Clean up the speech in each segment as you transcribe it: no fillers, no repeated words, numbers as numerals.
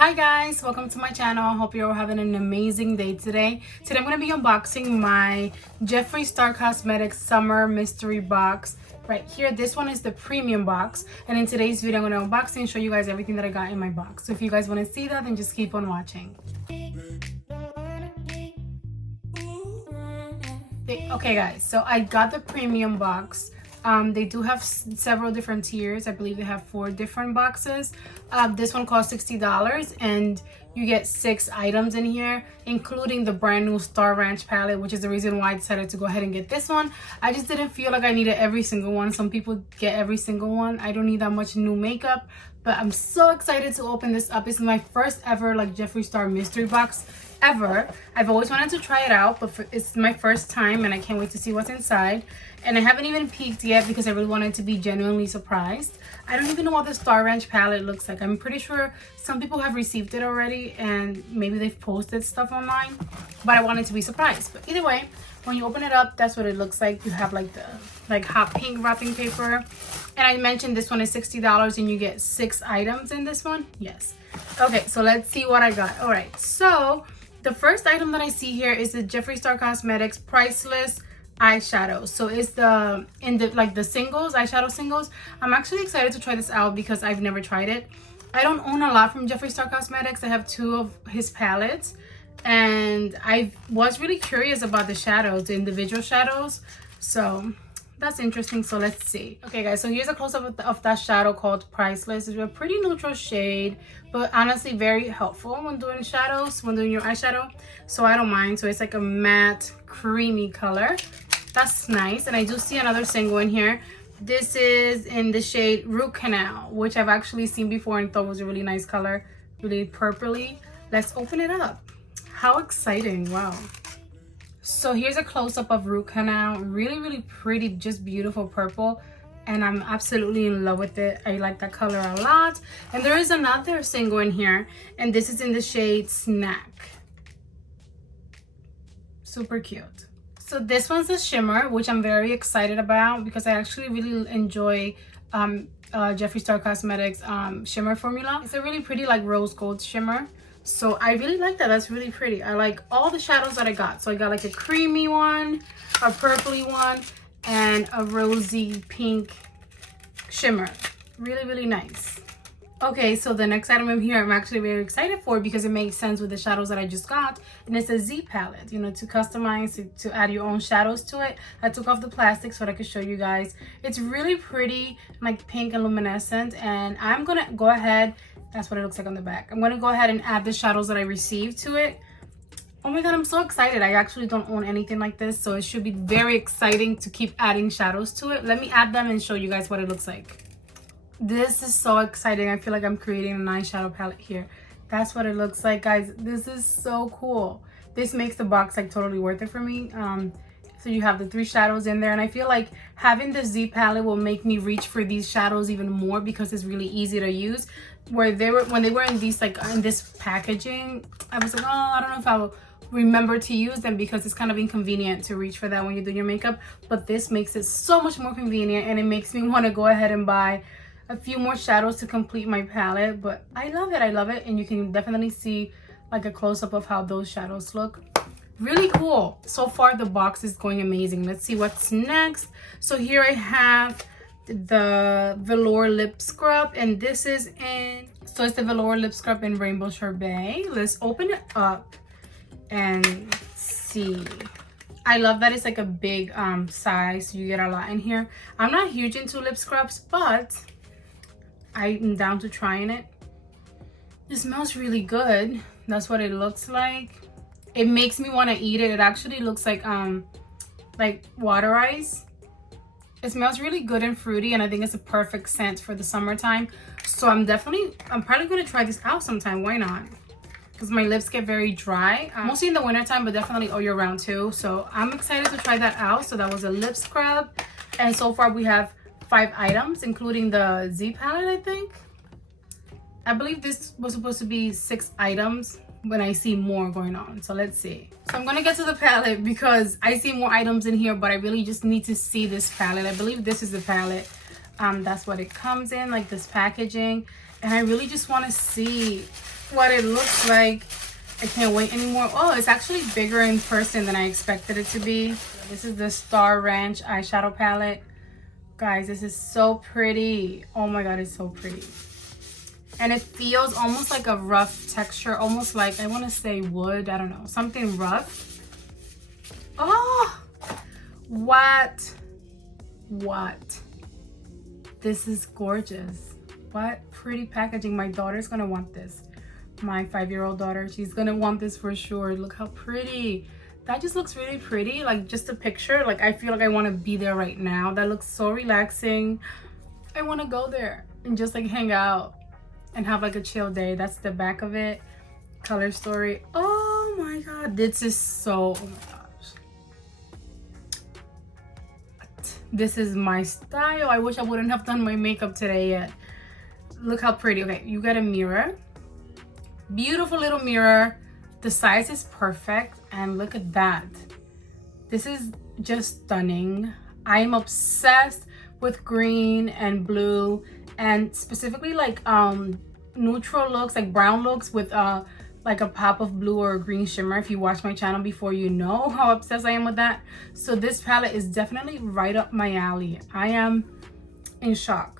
Hi guys, welcome to my channel. I hope you're all having an amazing day today. Today I'm going to be unboxing my Jefree Star Cosmetics Summer Mystery Box. Right here, this one is the premium box, and in today's video I'm going to unbox and show you guys everything that I got in my box. So if you guys want to see that, then just keep on watching. Okay guys, so I got the premium box. They do have several different tiers. I believe they have 4 different boxes. This one costs $60 and you get 6 items in here, including the brand new Star Ranch palette, which is the reason why I decided to go ahead and get this one. I just didn't feel like I needed every single one. Some people get every single one. I don't need that much new makeup, but I'm so excited to open this up. This is my first ever like Jefree Star mystery box ever. I've always wanted to try it out, but it's my first time and I can't wait to see what's inside. And I haven't even peeked yet because I really wanted to be genuinely surprised. I don't even know what the Star Ranch palette looks like. I'm pretty sure some people have received it already and maybe they've posted stuff online, but I wanted to be surprised. But either way, when you open it up, that's what it looks like. You have like the hot pink wrapping paper, and I mentioned this one is $60 and you get 6 items in this one. Yes. Okay, so let's see what I got. All right, so the first item that I see here is the Jefree Star Cosmetics Priceless eyeshadow. So it's the singles, eyeshadow singles. I'm actually excited to try this out because I've never tried it. I don't own a lot from Jefree Star Cosmetics. I have 2 of his palettes, and I was really curious about the shadows, the individual shadows. So that's interesting. So let's see. Okay guys, so here's a close-up of that shadow called Priceless. It's a pretty neutral shade, but honestly very helpful when doing shadows, when doing your eyeshadow. So I don't mind. So it's like a matte creamy color. That's nice. And I do see another single in here. This is in the shade Root Canal, which I've actually seen before and thought was a really nice color, really purpley. Let's open it up. How exciting. Wow. So here's a close-up of Root Canal. Really pretty, just beautiful purple, and I'm absolutely in love with it. I like that color a lot. And there is another single in here, and this is in the shade Snack. Super cute. So this one's a shimmer, which I'm very excited about because I actually really enjoy Jefree Star Cosmetics shimmer formula. It's a really pretty like rose gold shimmer. So I really like that. That's really pretty. I like all the shadows that I got. So I got like a creamy one, a purpley one, and a rosy pink shimmer. Really nice. Okay, so the next item in here I'm actually very excited for because it makes sense with the shadows that I just got. And it's a Z palette, you know, to customize, to add your own shadows to it. I took off the plastic so that I could show you guys. It's really pretty, like pink and luminescent. And I'm going to go ahead, that's what it looks like on the back. I'm going to go ahead and add the shadows that I received to it. Oh my god, I'm so excited. I actually don't own anything like this, so it should be very exciting to keep adding shadows to it. Let me add them and show you guys what it looks like. This is so exciting. I feel like I'm creating an eyeshadow palette here. That's what it looks like, guys. This is so cool. This makes the box like totally worth it for me. So you have the 3 shadows in there, and I feel like having the Z palette will make me reach for these shadows even more because it's really easy to use. When they were in these like in this packaging, I was like, oh, I don't know if I'll remember to use them because it's kind of inconvenient to reach for that when you do your makeup. But this makes it so much more convenient, and it makes me want to go ahead and buy a few more shadows to complete my palette. But I love it, and you can definitely see like a close-up of how those shadows look. Really cool. So far the box is going amazing. Let's see what's next. So here I have the Velour Lip Scrub, and this is in, so it's the Velour Lip Scrub in Rainbow Sherbet. Let's open it up and see. I love that it's like a big size, so you get a lot in here. I'm not huge into lip scrubs, but I'm down to trying it. It smells really good. That's what it looks like. It makes me want to eat it. It actually looks like water ice. It smells really good and fruity, and I think it's a perfect scent for the summertime. So I'm probably going to try this out sometime. Why not? Because my lips get very dry, mostly in the wintertime, but definitely all year round too. So I'm excited to try that out. So that was a lip scrub, and so far we have 5 items, including the Z palette, I think. I believe this was supposed to be 6 items when I see more going on. So let's see. So I'm gonna get to the palette because I see more items in here, but I really just need to see this palette. I believe this is the palette. That's what it comes in, like this packaging. And I really just want to see what it looks like. I can't wait anymore. Oh, it's actually bigger in person than I expected it to be. This is the Star Ranch eyeshadow palette. Guys, this is so pretty. Oh my god, it's so pretty. And it feels almost like a rough texture, almost like, I want to say wood, I don't know, something rough. Oh, what? This is gorgeous. What pretty packaging. My daughter's gonna want this. My 5-year-old daughter, she's gonna want this for sure. Look how pretty. That just looks really pretty. Like, just a picture, like, I feel like I want to be there right now. That looks so relaxing. I want to go there and just like hang out and have like a chill day. That's the back of it. Color story. Oh my god, this is so, oh my gosh, this is my style. I wish I wouldn't have done my makeup today yet. Look how pretty. Okay, you get a mirror, beautiful little mirror. The size is perfect, and look at that. This is just stunning. I am obsessed with green and blue, and specifically like neutral looks, like brown looks with like a pop of blue or a green shimmer. If you watch my channel before, you know how obsessed I am with that. So this palette is definitely right up my alley. I am in shock.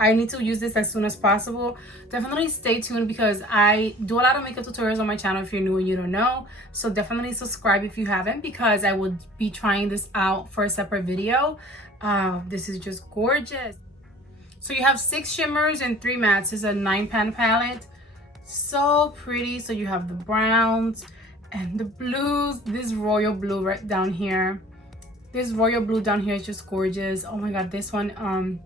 I need to use this as soon as possible. Definitely stay tuned because I do a lot of makeup tutorials on my channel if you're new and you don't know. So definitely subscribe if you haven't, because I will be trying this out for a separate video. This is just gorgeous. So you have 6 shimmers and 3 mattes. It's a 9-pan palette. So pretty. So you have the browns and the blues. This royal blue right down here. This royal blue down here is just gorgeous. Oh my god, this one,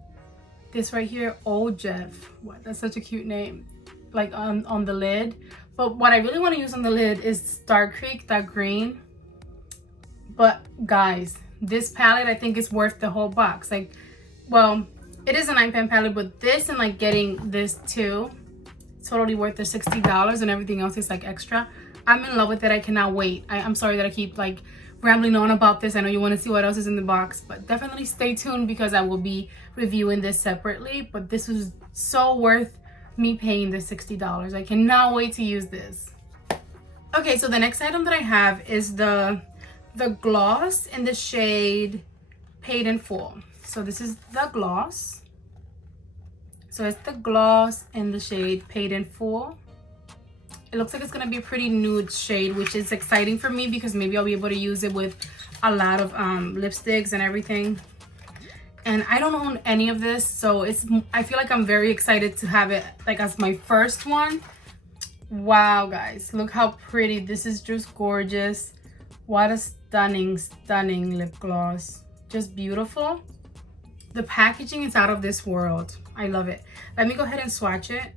this right here, Old Jeff. What? That's such a cute name. Like on the lid. But what I really want to use on the lid is Star Creek, that green. But guys, this palette I think is worth the whole box. Like, well, it is a 9-pan palette, but this and like getting this too, totally worth the $60, and everything else is like extra. I'm in love with it. I cannot wait. I'm sorry that I keep like rambling on about this. I know you want to see what else is in the box, but definitely stay tuned because I will be reviewing this separately. But this was so worth me paying the $60. I cannot wait to use this. Okay, so the next item that I have is the gloss in the shade Paid in Full. So this is the gloss. So it's the gloss in the shade Paid in Full. It looks like it's gonna be a pretty nude shade, which is exciting for me because maybe I'll be able to use it with a lot of lipsticks and everything. And I don't own any of this, so I feel like I'm very excited to have it like as my first one. Wow, guys, look how pretty. This is just gorgeous. What a stunning, stunning lip gloss. Just beautiful. The packaging is out of this world. I love it. Let me go ahead and swatch it.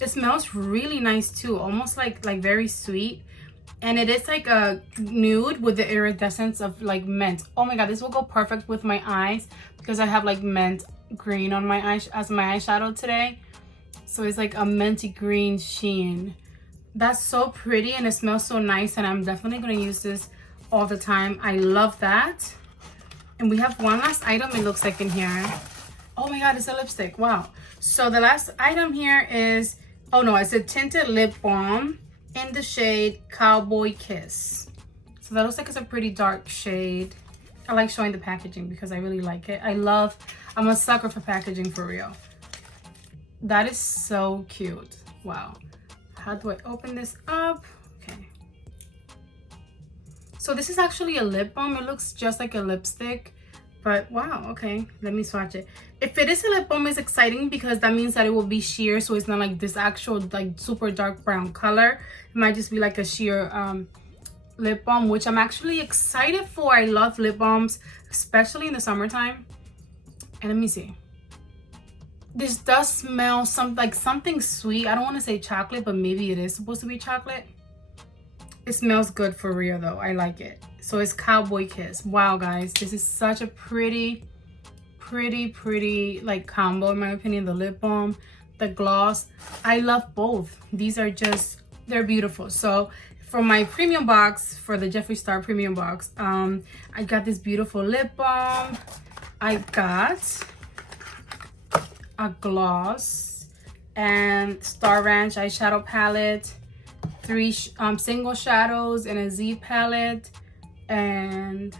It smells really nice too, almost like very sweet. And it is like a nude with the iridescence of like mint. Oh my god, this will go perfect with my eyes because I have like mint green on my eyes as my eyeshadow today. So it's like a minty green sheen. That's so pretty and it smells so nice, and I'm definitely going to use this all the time. I love that. And we have one last item, it looks like, in here. Oh my god, it's a lipstick. Wow. So the last item here is, oh no, it's a tinted lip balm in the shade Cowboy Kiss. So that looks like it's a pretty dark shade. I like showing the packaging because I really like it. I'm a sucker for packaging, for real. That is so cute. Wow. How do I open this up? Okay. So this is actually a lip balm. It looks just like a lipstick. But wow, okay, let me swatch it. If it is a lip balm, it's exciting because that means that it will be sheer, so it's not like this actual like super dark brown color. It might just be like a sheer lip balm, which I'm actually excited for. I love lip balms, especially in the summertime. And let me see. This does smell something sweet. I don't want to say chocolate, but maybe it is supposed to be chocolate. It smells good for real though. I like it. So it's Cowboy Kiss. Wow, guys, this is such a pretty like combo in my opinion. The lip balm, the gloss, I love both. These are just, they're beautiful. So for my premium box, for the Jefree Star premium box, I got this beautiful lip balm. I got a gloss, and Star Ranch eyeshadow palette, 3 single shadows, and a Z palette. And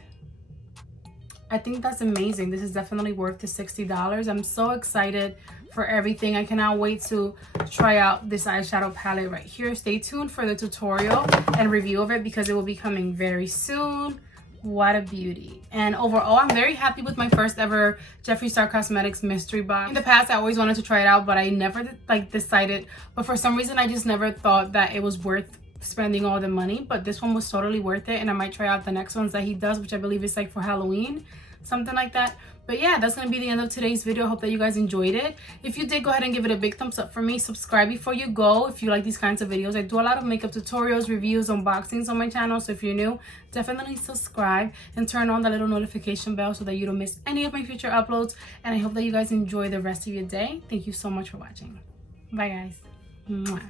I think that's amazing. This is definitely worth the $60. I'm so excited for everything. I cannot wait to try out this eyeshadow palette right here. Stay tuned for the tutorial and review of it because it will be coming very soon. What a beauty. And overall, I'm very happy with my first ever Jeffree Star Cosmetics mystery box. In the past, I always wanted to try it out, but I never decided. But for some reason, I just never thought that it was worth spending all the money. But this one was totally worth it, and I might try out the next ones that he does, which I believe is like for Halloween, something like that. But yeah, that's gonna be the end of today's video. I hope that you guys enjoyed it. If you did, go ahead and give it a big thumbs up for me. Subscribe before you go if you like these kinds of videos. I do a lot of makeup tutorials, reviews, unboxings on my channel, so if you're new, definitely subscribe and turn on the little notification bell so that you don't miss any of my future uploads. And I hope that you guys enjoy the rest of your day. Thank you so much for watching. Bye guys. Mwah.